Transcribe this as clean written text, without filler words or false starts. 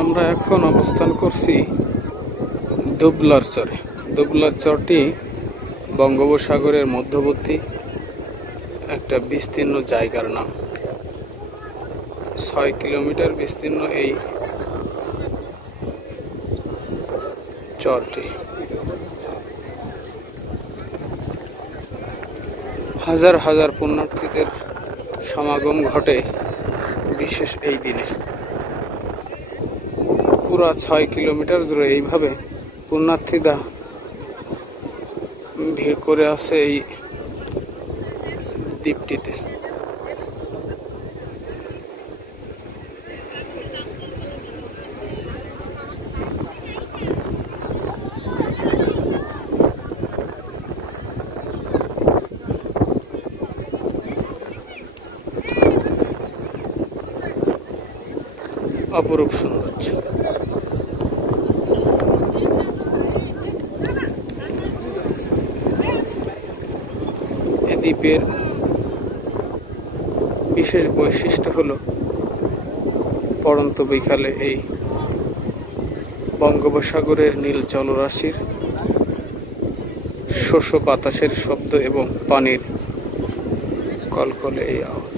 আমরা এখন অবস্থান করছি দুবলার চরে। দুবলার চরটি বঙ্গোপসাগরের মধ্যবর্তী একটা বিস্তীর্ণ জায়গার নাম। 6 কিলোমিটার বিস্তীর্ণ এই চরটি। হাজার হাজার পুণ্যার্থীদের সমাগম ঘটে বিশেষ এই দিনে। পুরা 6 কিলোমিটার জুড়ে এইভাবে পুণ্যার্থীরা ভিড় করে আছে এই দ্বীপটিতে। অপরূপ সৌন্দর্য। এই দ্বীপের বিশেষ বৈশিষ্ট্য হলো পড়ন্ত বিকালে এই বঙ্গোপসাগরের নীল জলরাশির শস্য বাতাসের শব্দ এবং পানির কলকলে এই আওয়াজ।